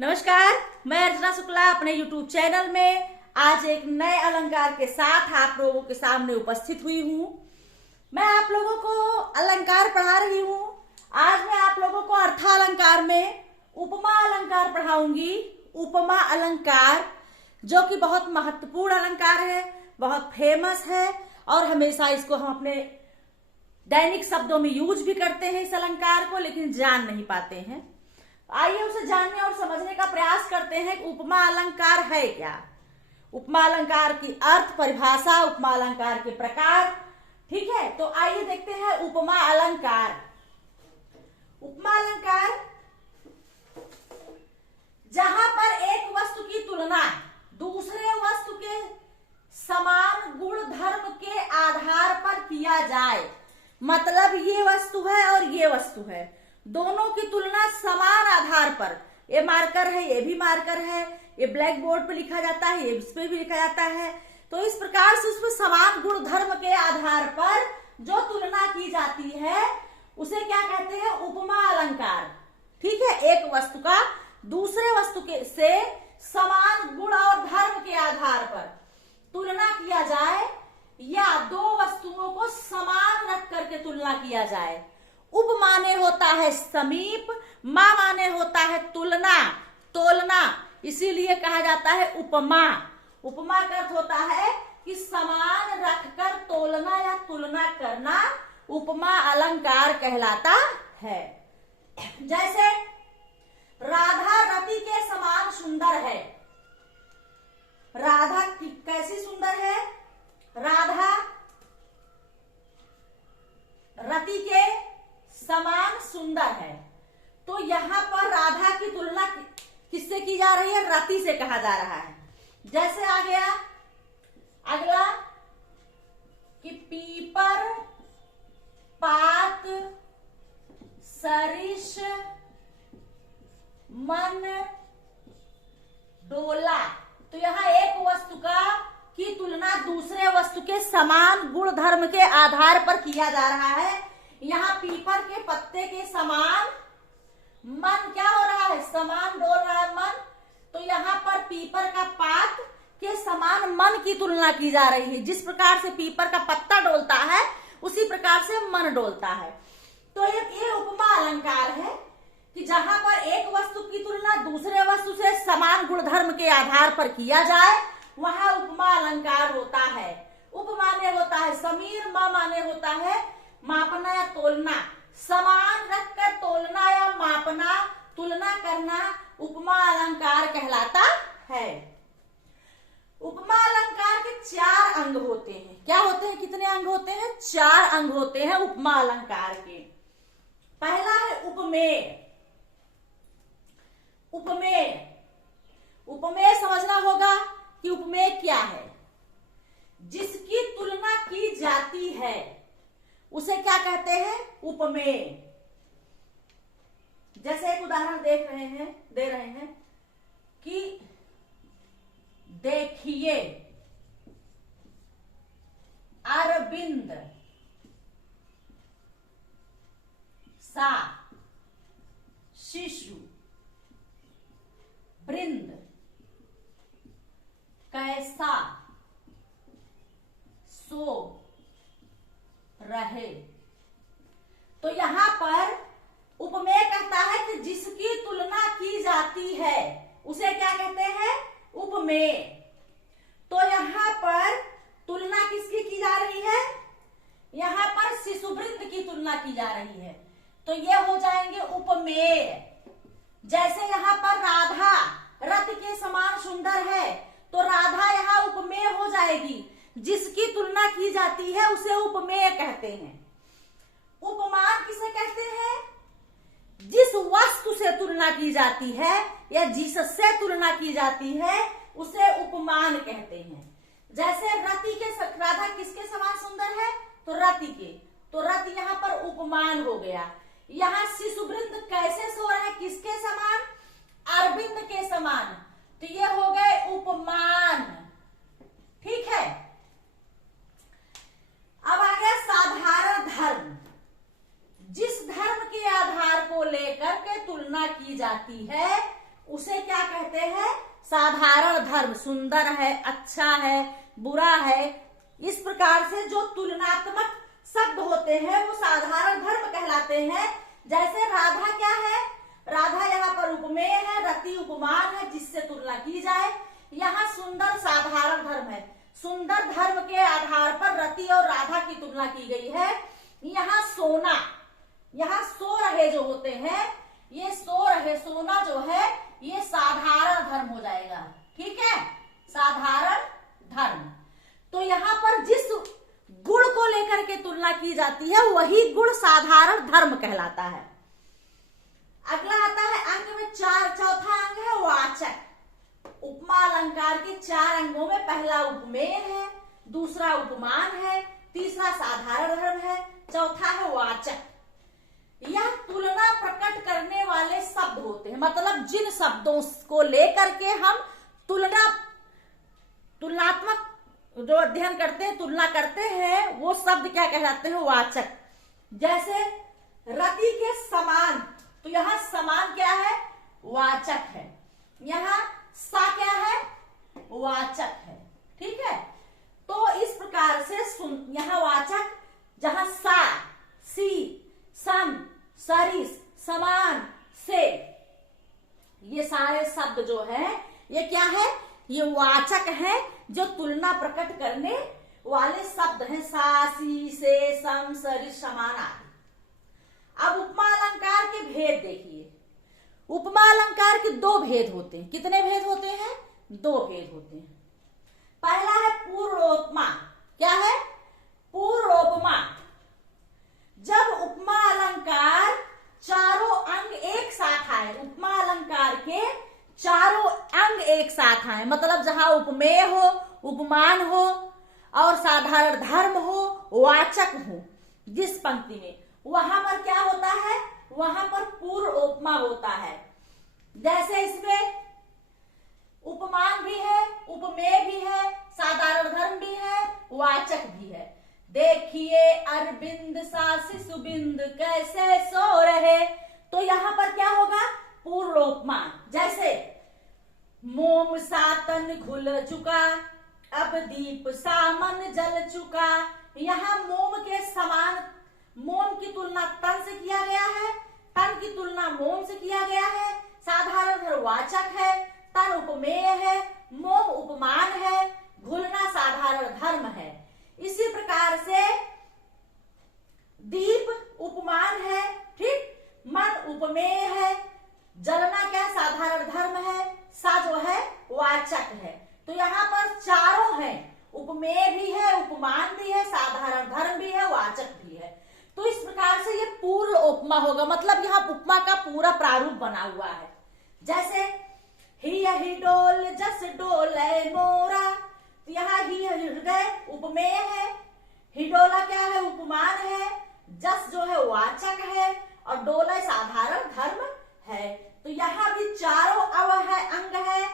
नमस्कार, मैं अर्चना शुक्ला अपने YouTube चैनल में आज एक नए अलंकार के साथ आप लोगों के सामने उपस्थित हुई हूँ। मैं आप लोगों को अलंकार पढ़ा रही हूँ। आज मैं आप लोगों को अर्थालंकार में उपमा अलंकार पढ़ाऊंगी। उपमा अलंकार जो कि बहुत महत्वपूर्ण अलंकार है, बहुत फेमस है और हमेशा इसको हम अपने दैनिक शब्दों में यूज भी करते हैं इस अलंकार को, लेकिन जान नहीं पाते हैं। आइए उसे जानने और समझने का प्रयास करते हैं कि उपमा अलंकार है क्या। उपमा अलंकार की अर्थ परिभाषा, उपमा अलंकार के प्रकार, ठीक है। तो आइए देखते हैं उपमा अलंकार। उपमा अलंकार जहां पर एक वस्तु की तुलना दूसरे वस्तु के समान गुण धर्म के आधार पर किया जाए। मतलब ये वस्तु है और ये वस्तु है, दोनों की तुलना समान आधार पर, ये मार्कर है, ये भी मार्कर है, ये ब्लैक बोर्ड पे लिखा जाता है, ये इस पे भी लिखा जाता है। तो इस प्रकार से उसमें समान गुण धर्म के आधार पर जो तुलना की जाती है उसे क्या कहते हैं? उपमा अलंकार। ठीक है, एक वस्तु का दूसरे वस्तु के से समान गुण और धर्म के आधार पर तुलना किया जाए या दो वस्तुओं को समान रख करके तुलना किया जाए। उप माने होता है समीप, मा माने होता है तुलना, तोलना, इसीलिए कहा जाता है उपमा। उपमा का अर्थ होता है कि समान रखकर तोलना या तुलना करना उपमा अलंकार कहलाता है। जैसे राधा रति के समान सुंदर है। राधा कैसी सुंदर है? राधा रति के समान सुंदर है। तो यहां पर राधा की तुलना किससे की जा रही है? रति से कहा जा रहा है। जैसे आ गया अगला कि पीपर पात सरिष मन डोला। तो यहाँ एक वस्तु की तुलना दूसरे वस्तु के समान गुण धर्म के आधार पर किया जा रहा है। यहाँ पीपर के पत्ते के समान मन क्या हो रहा है? समान डोल रहा है मन। तो यहाँ पर पीपर का पात के समान मन की तुलना की जा रही है। जिस प्रकार से पीपर का पत्ता डोलता है उसी प्रकार से मन डोलता है। तो ये उपमा अलंकार है कि जहां पर एक वस्तु की तुलना दूसरे वस्तु से समान गुणधर्म के आधार पर किया जाए वहां उपमा अलंकार होता है। उप माने होता है समीर, मा माने होता है मापना या तोलना, समान रखकर तोलना या मापना, तुलना करना उपमा अलंकार कहलाता है। उपमा अलंकार के 4 अंग होते हैं। क्या होते हैं? कितने अंग होते हैं? 4 अंग होते हैं उपमा अलंकार के। पहला है उपमेय। उपमेय, उपमेय समझना होगा कि उपमेय क्या है। जिसकी तुलना की जाती है उसे क्या कहते हैं? उपमेय। जैसे एक उदाहरण दे रहे हैं कि देखिए अरविंद सा शिशु वृंद कैसा सो रहे। तो यहां पर उपमेय कहता है कि जिसकी तुलना की जाती है उसे क्या कहते हैं? उपमेय। तो यहां पर तुलना किसकी की जा रही है? यहां पर शिशुवृंद की तुलना की जा रही है। तो ये हो जाएंगे उपमेय। जैसे यहाँ पर राधा रति के समान सुंदर है तो राधा यहाँ उपमेय हो जाएगी। जिसकी तुलना की जाती है उसे उपमेय कहते हैं। उपमान किसे कहते हैं? जिस वस्तु से तुलना की जाती है या जिससे तुलना की जाती है उसे उपमान कहते हैं। जैसे राधा किसके समान सुंदर है? तो रति के, तो रति यहाँ पर उपमान हो गया। यहाँ शिशुवृंद कैसे सो रहा है? किसके समान? अरविंद के समान। तो ये हो गए उपमान। ठीक है, अब आ गया साधारण धर्म। जिस धर्म के आधार को लेकर के तुलना की जाती है उसे क्या कहते हैं? साधारण धर्म। सुंदर है, अच्छा है, बुरा है, इस प्रकार से जो तुलनात्मक शब्द होते हैं वो साधारण धर्म कहलाते हैं। जैसे राधा क्या है? राधा यहाँ पर उपमेय है, रति उपमान है जिससे तुलना की जाए। यहाँ सुंदर साधारण धर्म है। सुंदर धर्म के आधार पर रति और राधा की तुलना की गई है। यहाँ सोना, यहाँ सो रहे जो होते हैं, ये सो रहे, सोना जो है ये साधारण धर्म हो जाएगा। ठीक है, साधारण धर्म। तो यहाँ पर जिस गुण को लेकर के तुलना की जाती है वही गुण साधारण धर्म कहलाता है। अगला आता है अंग में चौथा अंग है वाचक। उपमा अलंकार के 4 अंगों में पहला उपमेय है, दूसरा उपमान है, तीसरा साधारण धर्म है, चौथा है वाचक। यह तुलना प्रकट करने वाले शब्द होते हैं, मतलब जिन शब्दों को लेकर के हम तुलनात्मक जो अध्ययन करते हैं, तुलना करते हैं, वो शब्द क्या कहलाते हैं? वाचक। जैसे रति के समान, तो यहाँ समान क्या है? वाचक है। यहाँ सा क्या है? वाचक है। ठीक है, तो इस प्रकार से यहाँ वाचक, जहां सा, सी, सम, सरिस, समान, से, ये सारे शब्द जो है ये क्या है? ये वाचक है, जो तुलना प्रकट करने वाले शब्द हैं। सा, सी, से, सम, सरिस, समान आदि। अब उपमा अलंकार के भेद देखिए। उपमा अलंकार के 2 भेद होते हैं। कितने भेद होते हैं? 2 भेद होते हैं। पहला है पूर्वोपमा। क्या है? पूर्वोपमा। जब उपमा अलंकार चारों अंग एक साथ आए, उपमा अलंकार के चारों अंग एक साथ आए, मतलब जहां उपमेय हो, उपमान हो और साधारण धर्म हो, वाचक हो, जिस पंक्ति में, वहां पर क्या होता है? वहां पर पूर्व उपमा होता है। जैसे इसमें उपमान भी है, उपमेय भी है, साधारण धर्म भी है, वाचक भी है। देखिए अरविंद सा शिशुबिंद कैसे सो रहे, तो यहां पर क्या होगा? पूर्वोपमा। जैसे मोम सा तन घुल चुका, अब दीप सा मन जल चुका। यहाँ मोम के समान, मोम की तुलना तन से किया गया है, तन की तुलना मोम से किया गया है। साधारण धर्म वाचक है, तन उपमेय है, मोम उपमान है, घुलना साधारण धर्म है। इसी प्रकार से दीप उपमान है, ठीक, मन उपमेय है, जलना क्या? साधारण धर्म है, सा जो है वाचक है। तो यहाँ पर चारों हैं, उपमेय भी है, उपमान भी है, साधारण धर्म भी है, वाचक भी है। तो इस प्रकार से ये पूर्ण उपमा होगा, मतलब यहाँ उपमा का पूरा प्रारूप बना हुआ है। जैसे ही डोल जस डोले मोरा, यहाँ ही हृदय उपमेय है, हिडोला क्या है? उपमान है, जस जो है वाचक है और डोला साधारण धर्म है। तो यहाँ भी चारों अंग है,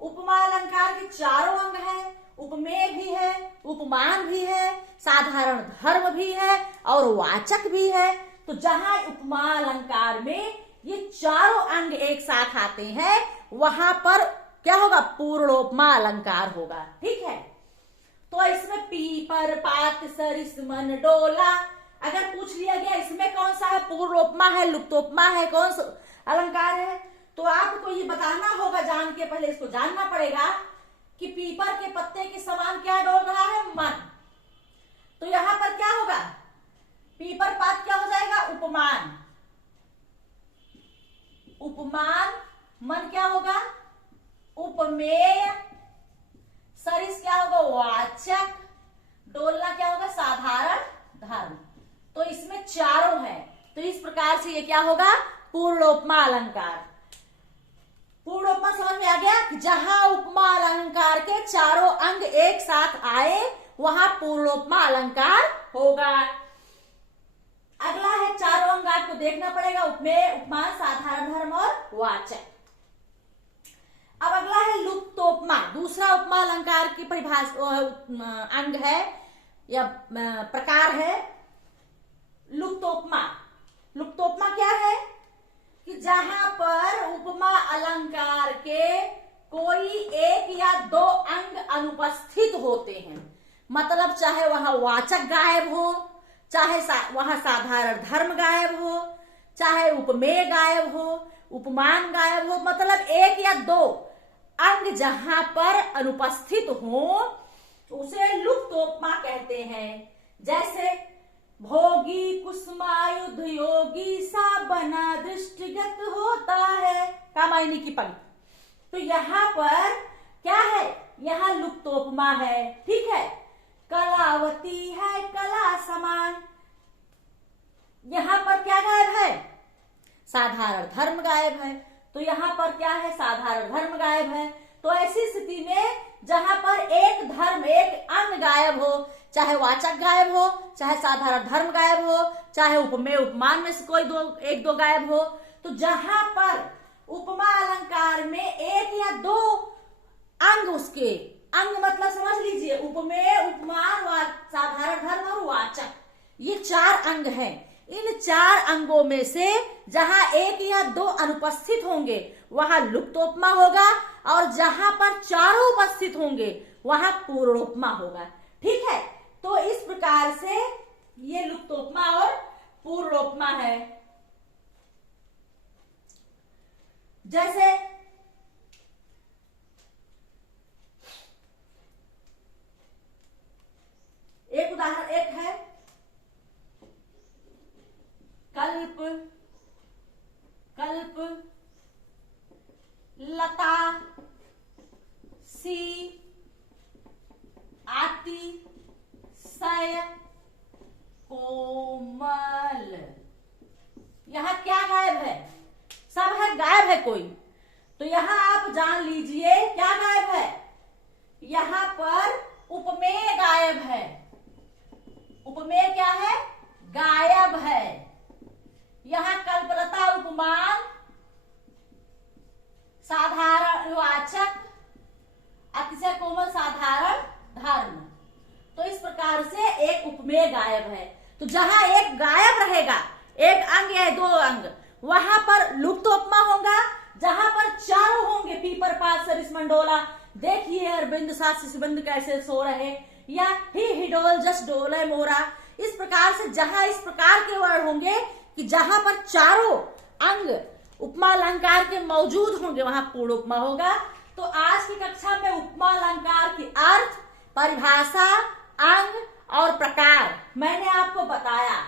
उपमा अलंकार के चारों अंग है, उपमेय भी है, उपमान भी है, साधारण धर्म भी है और वाचक भी है। तो जहां उपमा अलंकार में ये चारों अंग एक साथ आते हैं वहां पर क्या होगा? पूर्णोपमा अलंकार होगा। ठीक है, तो इसमें पीपर पात सरिस मन डोला, अगर पूछ लिया गया इसमें कौन सा है? पूर्णोपमा है, लुप्तोपमा है, कौन सा अलंकार है? तो आपको ये बताना होगा, जान के पहले इसको जानना पड़ेगा कि पीपर के पत्ते के समान क्या डोल रहा है? मन। तो यहां पर क्या होगा? पीपर पात क्या हो जाएगा? उपमान। उपमान, मन क्या होगा? उपमेय, सरिस क्या होगा? वाचक, डोलना क्या होगा? साधारण धर्म। तो इसमें चारों हैं, तो इस प्रकार से ये क्या होगा? पूर्णोपमा अलंकार। पूर्णोपमा समझ में आ गया कि जहां उपमा अलंकार के चारों अंग एक साथ आए वहां पूर्णोपमा अलंकार होगा। अगला है चारों अंग, आपको देखना पड़ेगा, उपमेय, उपमान, साधारण धर्म और वाचक। अब अगला है लुप्तोपमा, दूसरा उपमा अलंकार की परिभाषा अंग है या प्रकार है लुप्तोपमा। लुप्तोपमा क्या है? कि जहां पर उपमा अलंकार कोई एक या दो अंग अनुपस्थित होते हैं, मतलब चाहे वहां वाचक गायब हो, चाहे वहां साधारण धर्म गायब हो, चाहे उपमेय गायब हो, उपमान गायब हो, मतलब एक या दो अंग जहां पर अनुपस्थित हो उसे लुप्तोपमा कहते हैं। जैसे भोगी कुसुमायुध योगी सा बना दृष्टिगत होता है, कामायनी की पंक्ति। तो यहाँ पर क्या है, यहाँ लुप्तोपमा है, ठीक है। कलावती है कला समान, यहाँ पर क्या गायब है, साधारण धर्म गायब है। तो यहाँ पर क्या है, साधारण धर्म गायब है। तो ऐसी स्थिति में जहां पर एक धर्म एक अंग गायब हो, चाहे वाचक गायब हो, चाहे साधारण धर्म गायब हो, चाहे उपमेय उपमान में से कोई एक दो गायब हो, तो जहां पर उपमा अलंकार में एक या दो अंग, उसके अंग मतलब समझ लीजिए उपमेय उपमान साधारण धर्म और वाचक, ये चार अंग हैं। इन चार अंगों में से जहां एक या दो अनुपस्थित होंगे वहां लुप्तोपमा होगा, और जहां पर चारों उपस्थित होंगे वहां पूर्णोपमा होगा, ठीक है। तो इस प्रकार से ये लुप्तोपमा और पूर्णोपमा है। जैसे एक उदाहरण एक है, कल्प कल्प लता सी आती सय कोमल। यहां क्या गायब है, सब है, गायब है कोई। तो यहां आप जान लीजिए क्या गायब है, यहां पर उपमेय गायब है। उपमेय क्या है, गायब है। यहां कल्पलता उपमान, साधारण वाचक, अतिशय कोमल साधारण धर्म। तो इस प्रकार से एक उपमेय गायब है। तो जहां एक गायब रहेगा, एक अंग या दो अंग, वहां पर लुप्तोपमा होगा। जहां पर चारों होंगे, पीपर पात सरिस मंडोला, देखिए अरविंद साथ शिशुबंद कैसे सो रहे, या ही हिडोल जस्ट डोले मोरा, इस प्रकार से जहां इस प्रकार के वर्ड होंगे कि जहां पर चारों अंग उपमा अलंकार के मौजूद होंगे वहां पूर्ण उपमा होगा। तो आज की कक्षा में उपमा अलंकार की अर्थ, परिभाषा, अंग और प्रकार मैंने आपको बताया।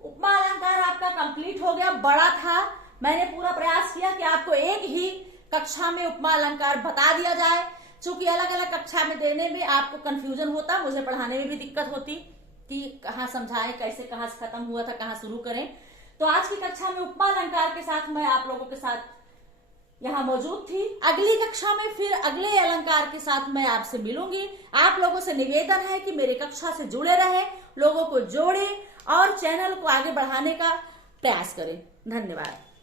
उपमा अलंकार आपका कंप्लीट हो गया, बड़ा था। मैंने पूरा प्रयास किया कि आपको एक ही कक्षा में उपमा अलंकार बता दिया जाए। चूंकि अलग अलग कक्षा में देने में आपको कंफ्यूजन होता, मुझे पढ़ाने में भी दिक्कत होती कि कहाँ समझाएं, कैसे, कहाँ से खत्म हुआ था, कहाँ शुरू करें। तो आज की कक्षा में उपमा अलंकार के साथ मैं आप लोगों के साथ यहाँ मौजूद थी। अगली कक्षा में फिर अगले अलंकार के साथ मैं आपसे मिलूंगी। आप लोगों से निवेदन है कि मेरे कक्षा से जुड़े रहे, लोगों को जोड़े और चैनल को आगे बढ़ाने का प्रयास करें। धन्यवाद।